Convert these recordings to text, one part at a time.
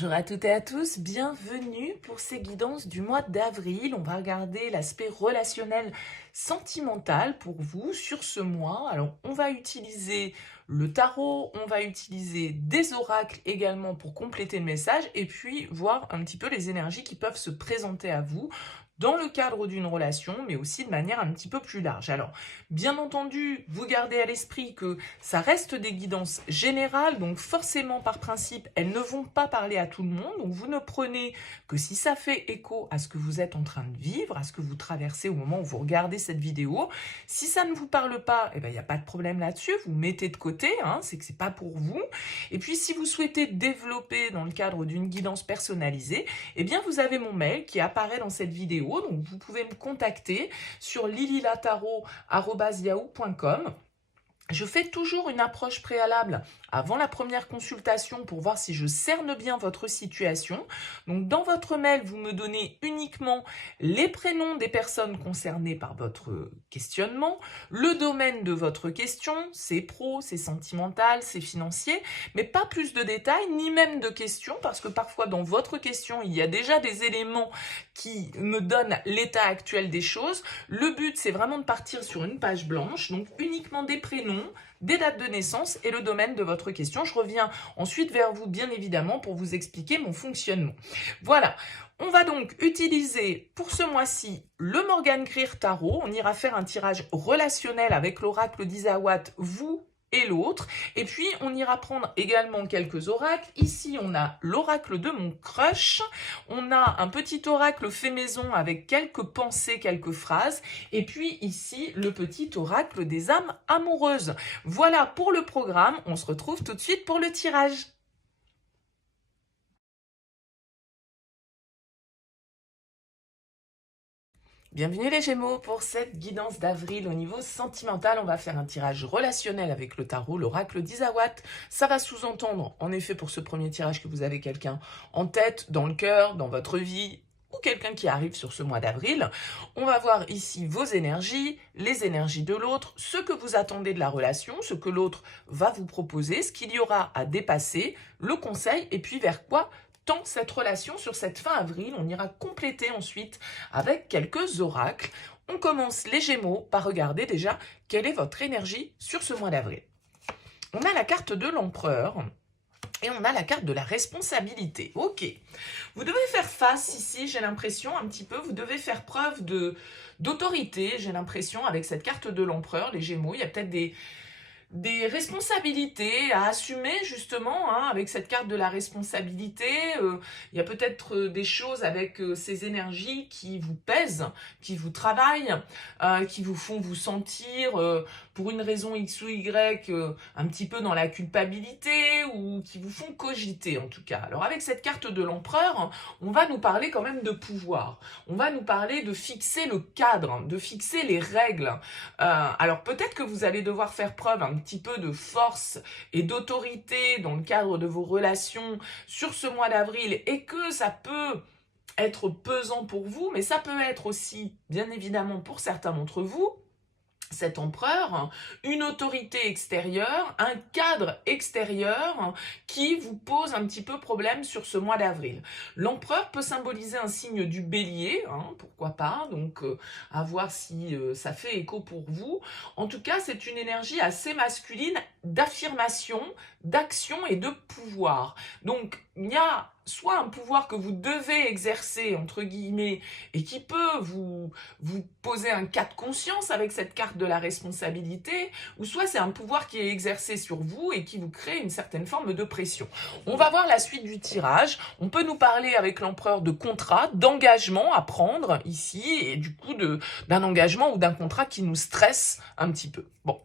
Bonjour à toutes et à tous, bienvenue pour ces guidances du mois d'avril. On va regarder l'aspect relationnel sentimental pour vous sur ce mois. Alors, on va utiliser le tarot, on va utiliser des oracles également pour compléter le message et puis voir un petit peu les énergies qui peuvent se présenter à vous dans le cadre d'une relation, mais aussi de manière un petit peu plus large. Alors, bien entendu, vous gardez à l'esprit que ça reste des guidances générales, donc forcément, par principe, elles ne vont pas parler à tout le monde, donc vous ne prenez que si ça fait écho à ce que vous êtes en train de vivre, à ce que vous traversez au moment où vous regardez cette vidéo. Si ça ne vous parle pas, eh ben, il n'y a pas de problème là-dessus, vous mettez de côté, c'est que c'est pas pour vous. Et puis, si vous souhaitez développer dans le cadre d'une guidance personnalisée, eh bien, vous avez mon mail qui apparaît dans cette vidéo. Donc, vous pouvez me contacter sur lililataro@yahoo.com. Je fais toujours une approche préalable avant la première consultation pour voir si je cerne bien votre situation. Donc, dans votre mail, vous me donnez uniquement les prénoms des personnes concernées par votre questionnement, le domaine de votre question, c'est pro, c'est sentimental, c'est financier, mais pas plus de détails, ni même de questions, parce que parfois dans votre question, il y a déjà des éléments qui me donnent l'état actuel des choses. Le but, c'est vraiment de partir sur une page blanche, donc uniquement des prénoms, des dates de naissance et le domaine de votre question. Je reviens ensuite vers vous, bien évidemment, pour vous expliquer mon fonctionnement. Voilà, on va donc utiliser pour ce mois-ci le Morgan Greer Tarot. On ira faire un tirage relationnel avec l'oracle d'Isawat, vous et l'autre. Et puis, on ira prendre également quelques oracles. Ici, on a l'oracle de mon crush. On a un petit oracle fait maison avec quelques pensées, quelques phrases. Et puis ici, le petit oracle des âmes amoureuses. Voilà pour le programme. On se retrouve tout de suite pour le tirage. Bienvenue les Gémeaux pour cette guidance d'avril au niveau sentimental. On va faire un tirage relationnel avec le tarot, l'oracle d'Isawat. Ça va sous-entendre, en effet, pour ce premier tirage, que vous avez quelqu'un en tête, dans le cœur, dans votre vie, ou quelqu'un qui arrive sur ce mois d'avril. On va voir ici vos énergies, les énergies de l'autre, ce que vous attendez de la relation, ce que l'autre va vous proposer, ce qu'il y aura à dépasser, le conseil, et puis vers quoi tend cette relation sur cette fin avril. On ira compléter ensuite avec quelques oracles. On commence les Gémeaux par regarder déjà quelle est votre énergie sur ce mois d'avril. On a la carte de l'Empereur et on a la carte de la responsabilité. Ok, vous devez faire face ici, j'ai l'impression un petit peu, vous devez faire preuve d'autorité, j'ai l'impression, avec cette carte de l'Empereur, les Gémeaux. Il y a peut-être des responsabilités à assumer justement, avec cette carte de la responsabilité. Il y a peut-être des choses avec ces énergies qui vous pèsent, qui vous travaillent, qui vous font vous sentir pour une raison X ou Y un petit peu dans la culpabilité, ou qui vous font cogiter en tout cas. Alors avec cette carte de l'Empereur, on va nous parler quand même de pouvoir. On va nous parler de fixer le cadre, de fixer les règles. Alors peut-être que vous allez devoir faire preuve un petit peu de force et d'autorité dans le cadre de vos relations sur ce mois d'avril, et que ça peut être pesant pour vous, mais ça peut être aussi, bien évidemment, pour certains d'entre vous, cet empereur, une autorité extérieure, un cadre extérieur qui vous pose un petit peu problème sur ce mois d'avril. L'empereur peut symboliser un signe du bélier, pourquoi pas, donc à voir si ça fait écho pour vous. En tout cas, c'est une énergie assez masculine d'affirmation, d'action et de pouvoir. Donc, il y a soit un pouvoir que vous devez exercer, entre guillemets, et qui peut vous poser un cas de conscience avec cette carte de la responsabilité, ou soit c'est un pouvoir qui est exercé sur vous et qui vous crée une certaine forme de pression. On va voir la suite du tirage. On peut nous parler avec l'empereur de contrat, d'engagement à prendre ici, et du coup d'un engagement ou d'un contrat qui nous stresse un petit peu. Bon.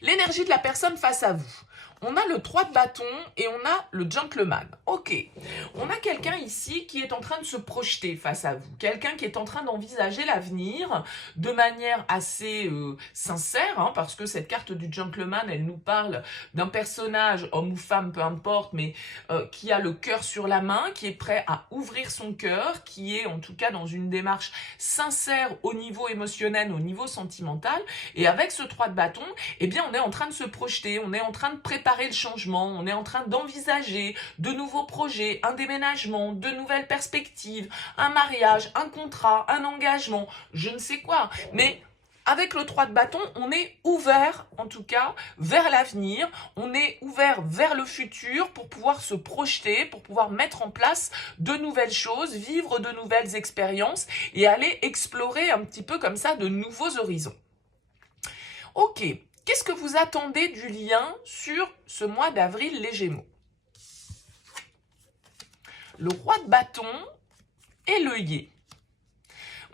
L'énergie de la personne face à vous. On a le 3 de bâton et on a le gentleman. Ok, on a quelqu'un ici qui est en train de se projeter face à vous. Quelqu'un qui est en train d'envisager l'avenir de manière assez sincère, parce que cette carte du gentleman, elle nous parle d'un personnage, homme ou femme, peu importe, mais qui a le cœur sur la main, qui est prêt à ouvrir son cœur, qui est en tout cas dans une démarche sincère au niveau émotionnel, au niveau sentimental. Et avec ce 3 de bâton, eh bien, on est en train de se projeter, on est en train de préparer préparer le changement, on est en train d'envisager de nouveaux projets, un déménagement, de nouvelles perspectives, un mariage, un contrat, un engagement, je ne sais quoi. Mais avec le 3 de bâton, on est ouvert, en tout cas, vers l'avenir. On est ouvert vers le futur pour pouvoir se projeter, pour pouvoir mettre en place de nouvelles choses, vivre de nouvelles expériences et aller explorer un petit peu comme ça de nouveaux horizons. Ok, qu'est-ce que vous attendez du lien sur ce mois d'avril, les Gémeaux? Le roi de bâton et l'œillet.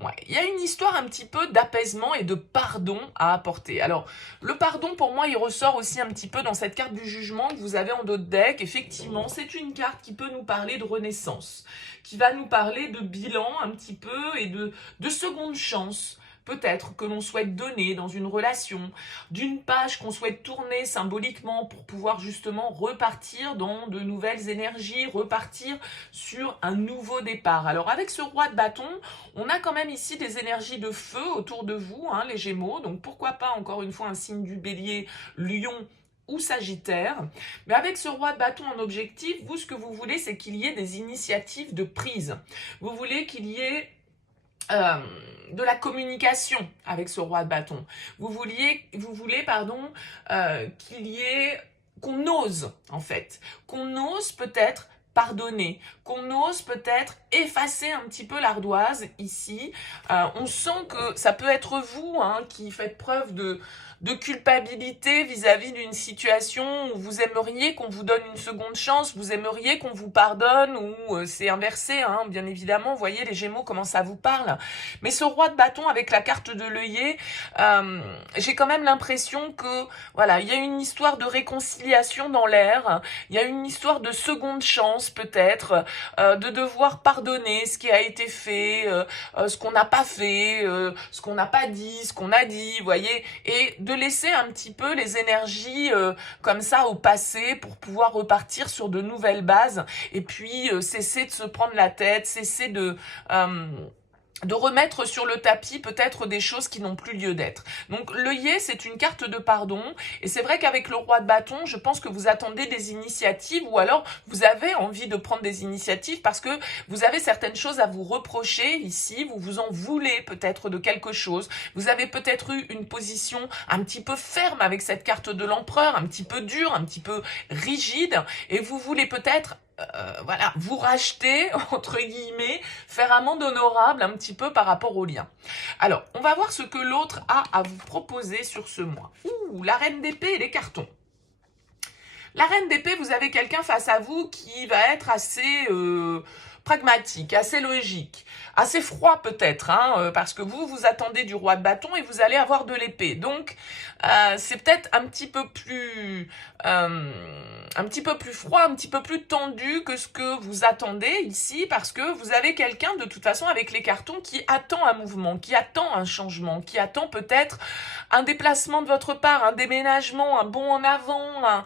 Ouais, il y a une histoire un petit peu d'apaisement et de pardon à apporter. Alors, le pardon, pour moi, il ressort aussi un petit peu dans cette carte du jugement que vous avez en dos de deck. Effectivement, c'est une carte qui peut nous parler de renaissance, qui va nous parler de bilan un petit peu et de seconde chance. Peut-être que l'on souhaite donner dans une relation, d'une page qu'on souhaite tourner symboliquement pour pouvoir justement repartir dans de nouvelles énergies, repartir sur un nouveau départ. Alors avec ce roi de bâton, on a quand même ici des énergies de feu autour de vous, hein, les Gémeaux. Donc pourquoi pas encore une fois un signe du Bélier, Lion ou Sagittaire. Mais avec ce roi de bâton en objectif, vous ce que vous voulez, c'est qu'il y ait des initiatives de prise. Vous voulez qu'il y ait de la communication avec ce roi de bâton. Vous voulez qu'il y ait, qu'on ose en fait, qu'on ose peut-être pardonner, qu'on ose peut-être effacer un petit peu l'ardoise ici. On sent que ça peut être vous qui faites preuve de culpabilité vis-à-vis d'une situation où vous aimeriez qu'on vous donne une seconde chance, vous aimeriez qu'on vous pardonne, ou c'est inversé, bien évidemment, vous voyez les Gémeaux comment ça vous parle. Mais ce roi de bâton avec la carte de l'œillet, j'ai quand même l'impression que, voilà, il y a une histoire de réconciliation dans l'air, il y a une histoire de seconde chance peut-être, de devoir pardonner ce qui a été fait, ce qu'on n'a pas fait, ce qu'on n'a pas dit, ce qu'on a dit, vous voyez, et de laisser un petit peu les énergies comme ça au passé pour pouvoir repartir sur de nouvelles bases et puis cesser de se prendre la tête, cesser de remettre sur le tapis peut-être des choses qui n'ont plus lieu d'être. Donc l'œillet, c'est une carte de pardon, et c'est vrai qu'avec le roi de bâton, je pense que vous attendez des initiatives, ou alors vous avez envie de prendre des initiatives parce que vous avez certaines choses à vous reprocher ici, vous vous en voulez peut-être de quelque chose, vous avez peut-être eu une position un petit peu ferme avec cette carte de l'empereur, un petit peu dure, un petit peu rigide, et vous voulez peut-être voilà, vous racheter, entre guillemets, faire amende honorable un petit peu par rapport au lien. Alors, on va voir ce que l'autre a à vous proposer sur ce mois. Ouh, la reine d'épée et les cartons. La reine d'épée, vous avez quelqu'un face à vous qui va être assez pragmatique, assez logique, assez froid peut-être, parce que vous attendez du roi de bâton et vous allez avoir de l'épée. Donc, c'est peut-être un petit peu plus froid, un petit peu plus tendu que ce que vous attendez ici, parce que vous avez quelqu'un de toute façon avec les cartons qui attend un mouvement, qui attend un changement, qui attend peut-être un déplacement de votre part, un déménagement, un bond en avant,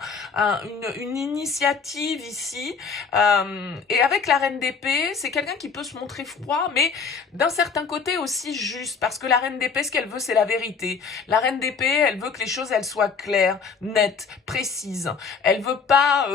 une initiative ici. Et avec la reine d'épée, c'est quelqu'un qui peut se montrer froid, mais d'un certain côté aussi juste, parce que la reine d'épée, ce qu'elle veut, c'est la vérité. La reine d'épée, elle veut que les choses, elles soient claires, nettes, précises. Elle veut pas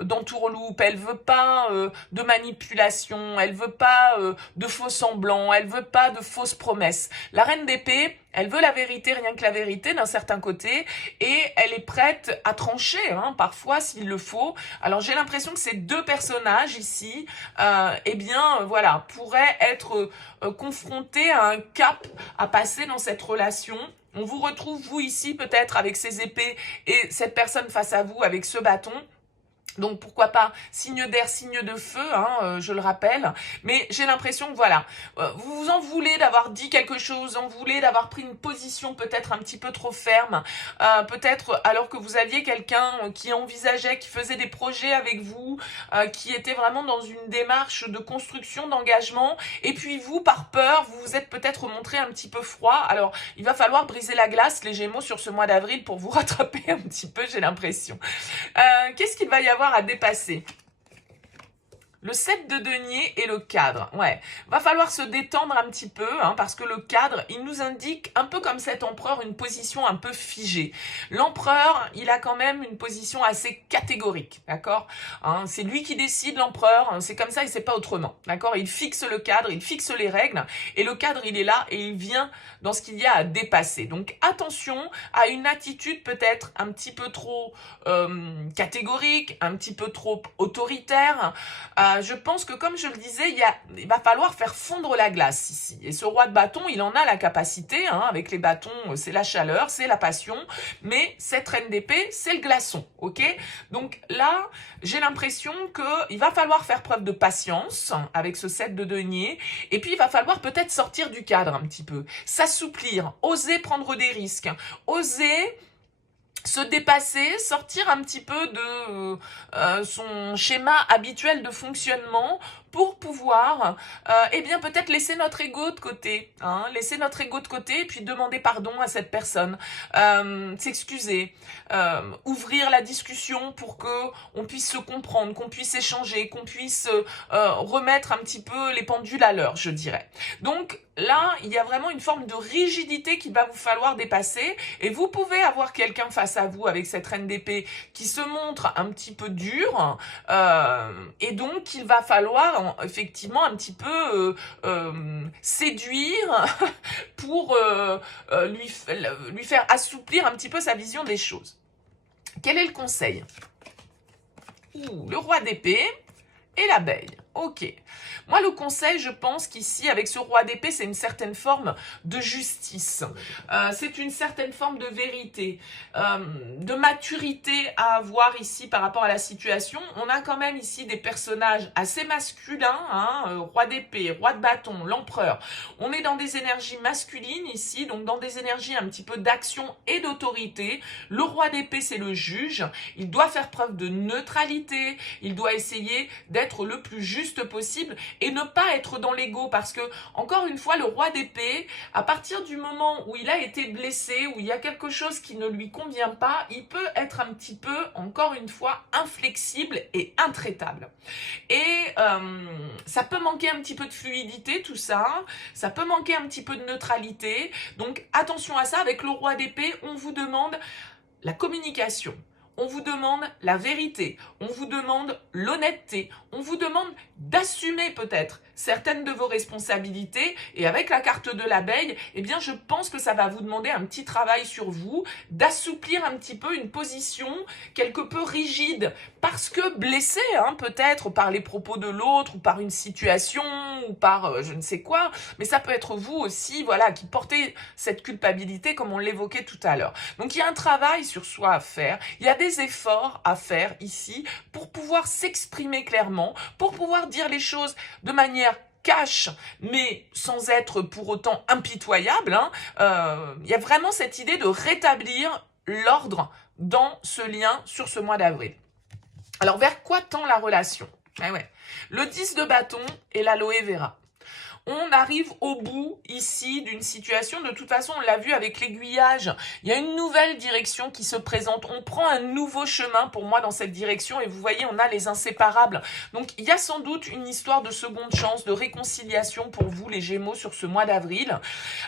d'entourloupe, elle veut pas de manipulation, elle veut pas de faux semblants, elle veut pas de fausses promesses. La reine d'épée, elle veut la vérité, rien que la vérité d'un certain côté, et elle est prête à trancher, parfois s'il le faut. Alors j'ai l'impression que ces deux personnages ici, voilà, pourraient être confrontés à un cap à passer dans cette relation. On vous retrouve, vous ici, peut-être avec ces épées, et cette personne face à vous avec ce bâton. Donc pourquoi pas signe d'air, signe de feu, je le rappelle. Mais j'ai l'impression que voilà, vous vous en voulez d'avoir dit quelque chose, vous en voulez d'avoir pris une position peut-être un petit peu trop ferme, peut-être alors que vous aviez quelqu'un qui envisageait, qui faisait des projets avec vous, qui était vraiment dans une démarche de construction, d'engagement, et puis vous, par peur, vous vous êtes peut-être montré un petit peu froid. Alors il va falloir briser la glace, les Gémeaux, sur ce mois d'avril pour vous rattraper un petit peu, j'ai l'impression. Qu'est-ce qu'il va y avoir à dépasser? Le 7 de denier et le cadre, ouais. Va falloir se détendre un petit peu, hein, parce que le cadre, il nous indique, un peu comme cet empereur, une position un peu figée. L'empereur, il a quand même une position assez catégorique, d'accord, hein, c'est lui qui décide, l'empereur, hein, c'est comme ça et c'est pas autrement, d'accord. Il fixe le cadre, il fixe les règles, et le cadre, il est là et il vient dans ce qu'il y a à dépasser. Donc attention à une attitude peut-être un petit peu trop catégorique, un petit peu trop autoritaire. Je pense que, comme je le disais, il va falloir faire fondre la glace ici. Et ce roi de bâton, il en a la capacité, hein, avec les bâtons, c'est la chaleur, c'est la passion, mais cette reine d'épée, c'est le glaçon, ok. Donc là, j'ai l'impression qu'il va falloir faire preuve de patience avec ce 7 de denier, et puis il va falloir peut-être sortir du cadre un petit peu, s'assouplir, oser prendre des risques, oser se dépasser, sortir un petit peu de son schéma habituel de fonctionnement pour pouvoir, eh bien peut-être laisser notre ego de côté, hein, laisser notre ego de côté et puis demander pardon à cette personne, s'excuser, ouvrir la discussion pour que on puisse se comprendre, qu'on puisse échanger, qu'on puisse remettre un petit peu les pendules à l'heure, je dirais. Donc là, il y a vraiment une forme de rigidité qu'il va vous falloir dépasser, et vous pouvez avoir quelqu'un face à vous avec cette reine d'épée qui se montre un petit peu dur, et donc il va falloir effectivement un petit peu séduire pour lui faire assouplir un petit peu sa vision des choses. Quel est le conseil? Le roi d'épée et l'abeille. Ok. Moi, le conseil, je pense qu'ici, avec ce roi d'épée, c'est une certaine forme de justice. C'est une certaine forme de vérité, de maturité à avoir ici par rapport à la situation. On a quand même ici des personnages assez masculins, hein, roi d'épée, roi de bâton, l'empereur. On est dans des énergies masculines ici, donc dans des énergies un petit peu d'action et d'autorité. Le roi d'épée, c'est le juge. Il doit faire preuve de neutralité. Il doit essayer d'être le plus juste possible et ne pas être dans l'ego, parce que, encore une fois, le roi d'épée, à partir du moment où il a été blessé, où il y a quelque chose qui ne lui convient pas, il peut être un petit peu, encore une fois, inflexible et intraitable. Et ça peut manquer un petit peu de fluidité, tout ça, ça peut manquer un petit peu de neutralité, donc attention à ça. Avec le roi d'épée, on vous demande la communication. On vous demande la vérité, on vous demande l'honnêteté, on vous demande d'assumer peut-être certaines de vos responsabilités, et avec la carte de l'abeille, eh bien je pense que ça va vous demander un petit travail sur vous, d'assouplir un petit peu une position quelque peu rigide, parce que blessé, hein, peut-être par les propos de l'autre, ou par une situation, ou par je ne sais quoi, mais ça peut être vous aussi, voilà, qui portez cette culpabilité comme on l'évoquait tout à l'heure. Donc il y a un travail sur soi à faire, il y a des efforts à faire ici pour pouvoir s'exprimer clairement, pour pouvoir dire les choses de manière cash, mais sans être pour autant impitoyable, hein. Il y a vraiment cette idée de rétablir l'ordre dans ce lien sur ce mois d'avril. Alors, vers quoi tend la relation? Eh ouais. Le 10 de bâton et l'aloe vera. On arrive au bout ici d'une situation. De toute façon, on l'a vu avec l'aiguillage. Il y a une nouvelle direction qui se présente. On prend un nouveau chemin pour moi dans cette direction. Et vous voyez, on a les inséparables. Donc, il y a sans doute une histoire de seconde chance, de réconciliation pour vous, les Gémeaux, sur ce mois d'avril.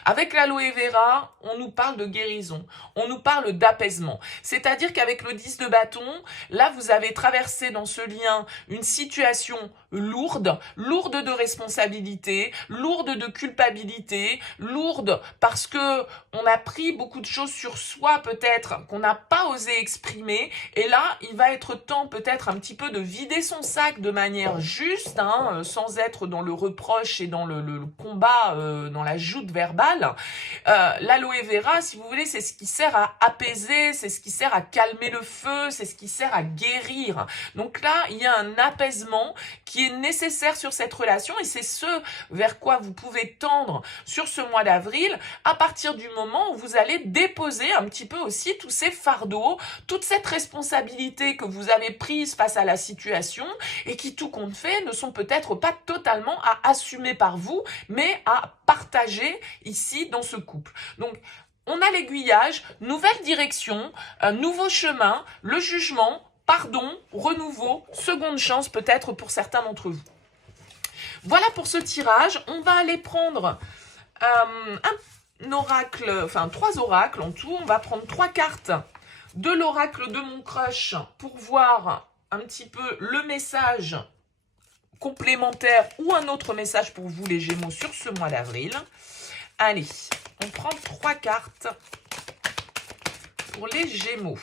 Avec l'aloe vera, on nous parle de guérison. On nous parle d'apaisement. C'est-à-dire qu'avec le 10 de bâton, là, vous avez traversé dans ce lien une situation lourde de responsabilité, lourde de culpabilité, lourde parce que on a pris beaucoup de choses sur soi peut-être qu'on n'a pas osé exprimer, et là il va être temps peut-être un petit peu de vider son sac de manière juste, hein, sans être dans le reproche et dans le combat, dans la joute verbale. L'aloe vera, si vous voulez, c'est ce qui sert à apaiser, c'est ce qui sert à calmer le feu, c'est ce qui sert à guérir. Donc là, il y a un apaisement qui est nécessaire sur cette relation, et c'est ce vers quoi vous pouvez tendre sur ce mois d'avril, à partir du moment où vous allez déposer un petit peu aussi tous ces fardeaux, toute cette responsabilité que vous avez prise face à la situation, et qui, tout compte fait, ne sont peut-être pas totalement à assumer par vous, mais à partager ici dans ce couple. Donc, on a l'aiguillage, nouvelle direction, un nouveau chemin, le jugement, pardon, renouveau, seconde chance peut-être pour certains d'entre vous. Voilà pour ce tirage. On va aller prendre un oracle, enfin 3 oracles en tout. On va prendre 3 cartes de l'oracle de mon crush pour voir un petit peu le message complémentaire ou un autre message pour vous les Gémeaux sur ce mois d'avril. Allez, on prend 3 cartes pour les Gémeaux.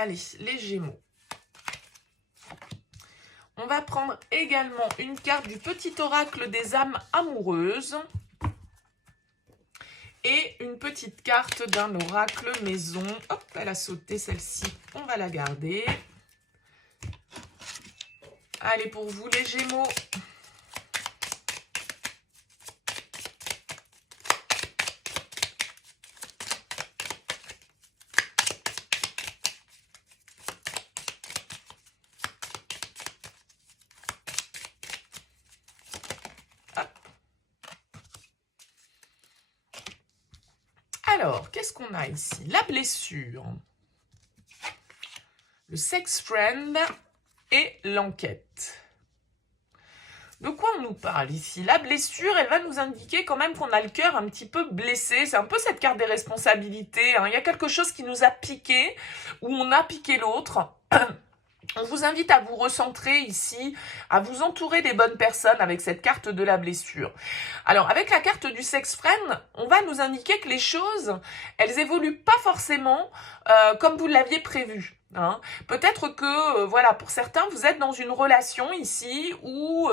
Allez, les Gémeaux. On va prendre également une carte du petit oracle des âmes amoureuses. Et une petite carte d'un oracle maison. Hop, elle a sauté celle-ci. On va la garder. Allez, pour vous les Gémeaux. Alors, qu'est-ce qu'on a ici? La blessure, le sex friend et l'enquête. De quoi on nous parle ici? La blessure, elle va nous indiquer quand même qu'on a le cœur un petit peu blessé. C'est un peu cette carte des responsabilités, hein. Il y a quelque chose qui nous a piqué, ou on a piqué l'autre. On vous invite à vous recentrer ici, à vous entourer des bonnes personnes avec cette carte de la blessure. Alors, avec la carte du sex friend, on va nous indiquer que les choses, elles évoluent pas forcément comme vous l'aviez prévu. Hein. Peut-être que, voilà, pour certains, vous êtes dans une relation ici où,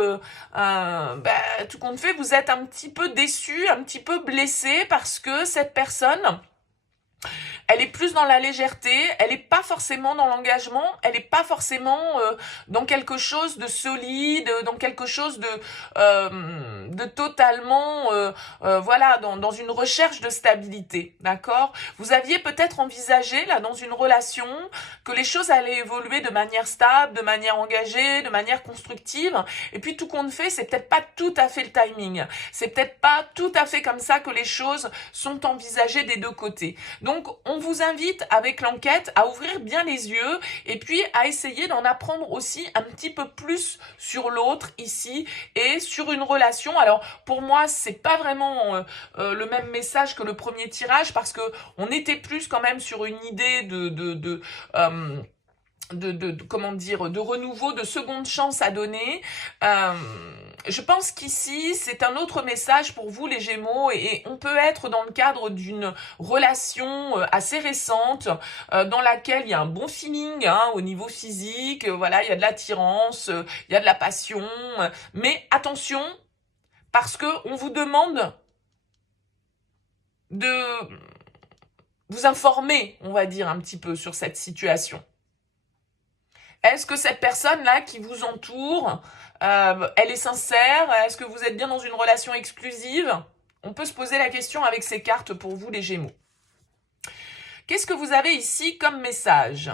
tout compte fait, vous êtes un petit peu déçu, un petit peu blessé parce que cette personne... elle est plus dans la légèreté, elle n'est pas forcément dans l'engagement, elle n'est pas forcément dans quelque chose de solide, dans quelque chose de totalement, voilà, dans une recherche de stabilité, d'accord? Vous aviez peut-être envisagé, là, dans une relation, que les choses allaient évoluer de manière stable, de manière engagée, de manière constructive, et puis tout compte fait, c'est peut-être pas tout à fait le timing, c'est peut-être pas tout à fait comme ça que les choses sont envisagées des deux côtés. Donc, on vous invite avec l'enquête à ouvrir bien les yeux et puis à essayer d'en apprendre aussi un petit peu plus sur l'autre ici et sur une relation. Alors pour moi c'est pas vraiment le même message que le premier tirage parce que on était plus quand même sur une idée comment dire, de renouveau, de seconde chance à donner. Je pense qu'ici, c'est un autre message pour vous, les Gémeaux, et on peut être dans le cadre d'une relation assez récente, dans laquelle il y a un bon feeling, hein, au niveau physique, voilà, il y a de l'attirance, il y a de la passion, mais attention, parce que on vous demande de vous informer, on va dire, un petit peu sur cette situation. Est-ce que cette personne-là qui vous entoure, elle est sincère? Est-ce que vous êtes bien dans une relation exclusive? On peut se poser la question avec ces cartes pour vous, les Gémeaux. Qu'est-ce que vous avez ici comme message?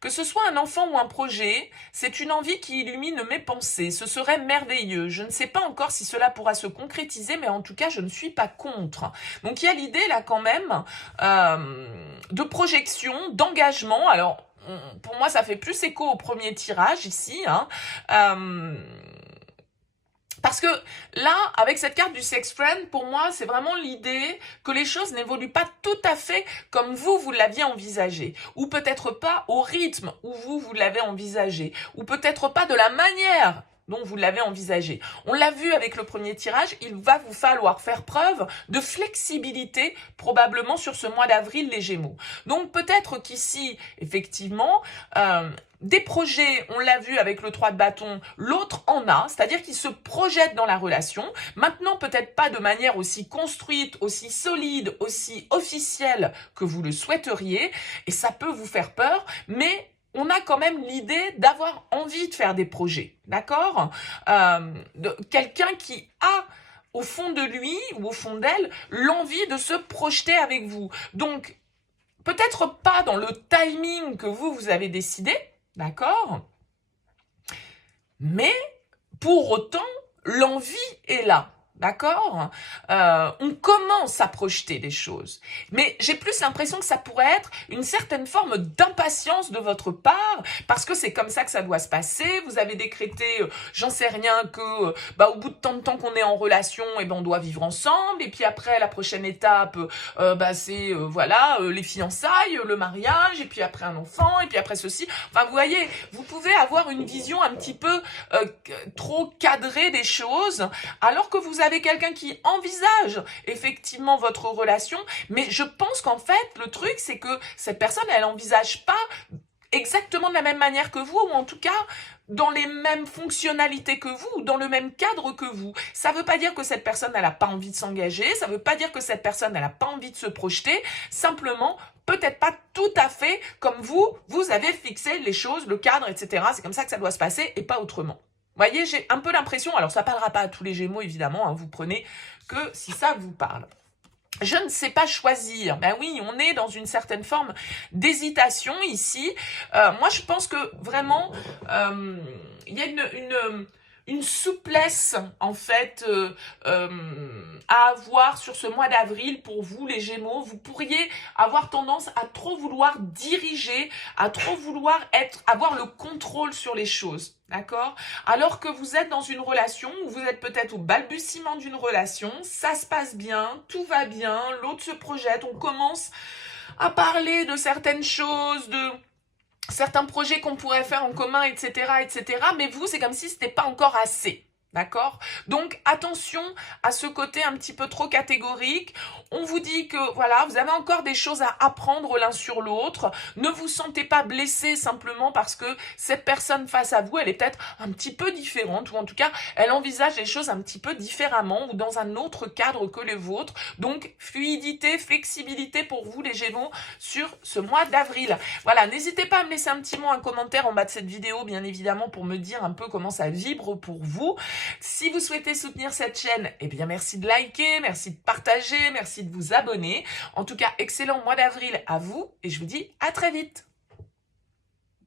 Que ce soit un enfant ou un projet, c'est une envie qui illumine mes pensées. Ce serait merveilleux. Je ne sais pas encore si cela pourra se concrétiser, mais en tout cas, je ne suis pas contre. Donc, il y a l'idée là quand même de projection, d'engagement. Alors, pour moi, ça fait plus écho au premier tirage ici, hein. Parce que là, avec cette carte du sex friend, pour moi, c'est vraiment l'idée que les choses n'évoluent pas tout à fait comme vous l'aviez envisagé. Ou peut-être pas au rythme où vous l'avez envisagé. Ou peut-être pas de la manière dont vous l'avez envisagé. On l'a vu avec le premier tirage, il va vous falloir faire preuve de flexibilité probablement sur ce mois d'avril, les Gémeaux. Donc peut-être qu'ici, effectivement, des projets, on l'a vu avec le 3 de bâton, l'autre en a, c'est-à-dire qu'il se projette dans la relation. Maintenant, peut-être pas de manière aussi construite, aussi solide, aussi officielle que vous le souhaiteriez, et ça peut vous faire peur, mais on a quand même l'idée d'avoir envie de faire des projets, d'accord? Quelqu'un qui a au fond de lui ou au fond d'elle l'envie de se projeter avec vous. Donc, peut-être pas dans le timing que vous avez décidé, d'accord? Mais pour autant, l'envie est là. D'accord? On commence à projeter des choses. Mais j'ai plus l'impression que ça pourrait être une certaine forme d'impatience de votre part, parce que c'est comme ça que ça doit se passer. Vous avez décrété, j'en sais rien, que au bout de tant de temps qu'on est en relation, on doit vivre ensemble. Et puis après, la prochaine étape, c'est les fiançailles, le mariage, et puis après un enfant, et puis après ceci. Enfin, vous voyez, vous pouvez avoir une vision un petit peu trop cadrée des choses, alors que vous avez quelqu'un qui envisage effectivement votre relation, mais je pense qu'en fait, le truc, c'est que cette personne, elle n'envisage pas exactement de la même manière que vous, ou en tout cas, dans les mêmes fonctionnalités que vous, ou dans le même cadre que vous. Ça ne veut pas dire que cette personne, elle n'a pas envie de s'engager, ça ne veut pas dire que cette personne, elle n'a pas envie de se projeter, simplement, peut-être pas tout à fait comme vous avez fixé les choses, le cadre, etc. C'est comme ça que ça doit se passer et pas autrement. Vous voyez, j'ai un peu l'impression, alors ça ne parlera pas à tous les Gémeaux évidemment, hein, vous prenez que si ça vous parle. Je ne sais pas choisir. Ben oui, on est dans une certaine forme d'hésitation ici. Moi, je pense que vraiment, il y a une souplesse en fait à avoir sur ce mois d'avril pour vous les Gémeaux. Vous pourriez avoir tendance à trop vouloir diriger, à trop vouloir avoir le contrôle sur les choses. D'accord? Alors que vous êtes dans une relation, ou vous êtes peut-être au balbutiement d'une relation, ça se passe bien, tout va bien, l'autre se projette, on commence à parler de certaines choses, de certains projets qu'on pourrait faire en commun, etc., etc. Mais vous, c'est comme si c'était pas encore assez. D'accord? Donc, attention à ce côté un petit peu trop catégorique. On vous dit que, voilà, vous avez encore des choses à apprendre l'un sur l'autre. Ne vous sentez pas blessé simplement parce que cette personne face à vous, elle est peut-être un petit peu différente, ou en tout cas, elle envisage les choses un petit peu différemment ou dans un autre cadre que le vôtre. Donc, fluidité, flexibilité pour vous, les Gémeaux, sur ce mois d'avril. Voilà, n'hésitez pas à me laisser un petit mot, un commentaire en bas de cette vidéo, bien évidemment, pour me dire un peu comment ça vibre pour vous. Si vous souhaitez soutenir cette chaîne, merci de liker, merci de partager, merci de vous abonner. En tout cas, excellent mois d'avril à vous et je vous dis à très vite.